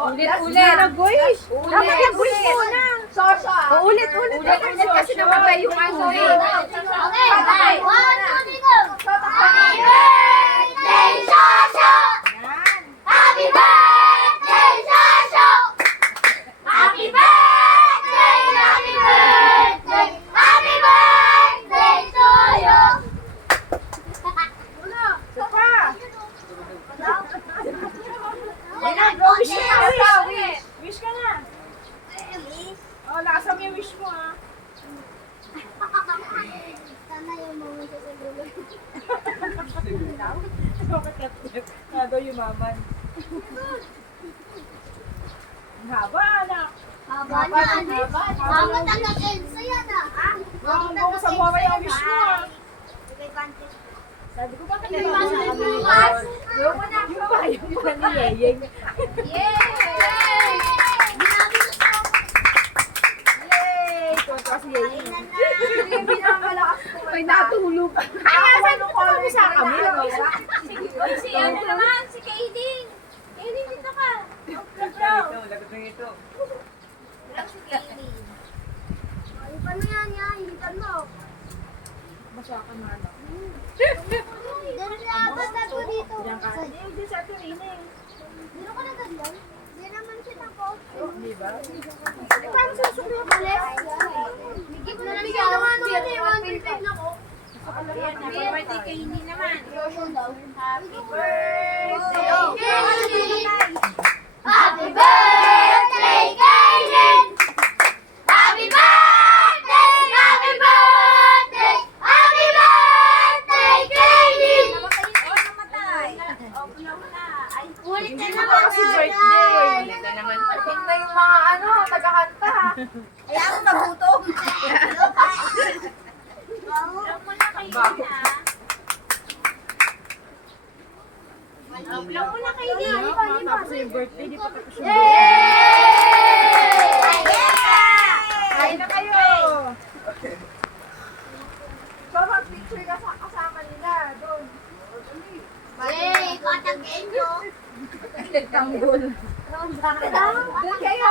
Ulit. Nag-wish. Dapat nag-wish muna. Ulit kasi namatay yung aso eh. Okay, 1, 2, 3, go! Happy birthday, Shosho! Happy birthday, Shosho! Happy birthday, happy birthday, happy birthday to you! Wish ka na. Oh, lakasan mo yung wish mo ah. Sana yung moment sa dulo. Nado yung maman. Ang haba anak. Haba niyan. Haba taga Elsa yan ah. Ang bukas sa buhay ang wish mo ah. Sabi ko bakit Yung na pasok naman bukas. yung pa ni Yeyeng. Yay! Yay! Tuwa si Yeyeng. May natulog. Ay, nasa ito ka kami sa kami. Si ano naman, si Kaiding. Kaiding, dito ka. Lagot ng ito. Relax si Kaiding. Ipan mo yan, ipan mo. Masyakan na anak. Diyan na ba tago dito? Diyan ka. Hindi sa ito rin eh. Dito ka na ganyan? Di naman kita ko. Di ba? Paano sa susunod yung palis? Bigyan naman naman eh, 125 na ko. Happy birthday kay Ini naman. Happy birthday, Kaylin! Happy birthday, Kaylin! Happy birthday! Happy birthday! Happy birthday, Kaylin! Ulit na naman Kasi birthday. Ulit na naman. Tingnan yung mga tagahanta. Kaya ako nagutom. Bago. Vlog mo na kayo din. Tapos yung birthday, di pa tapos yung birthday. Yay! Kain na kayo! So, mag-picture ka sa kasama nila. Doon. Yay! Katang Enyo! Tanggol. Doon kayo.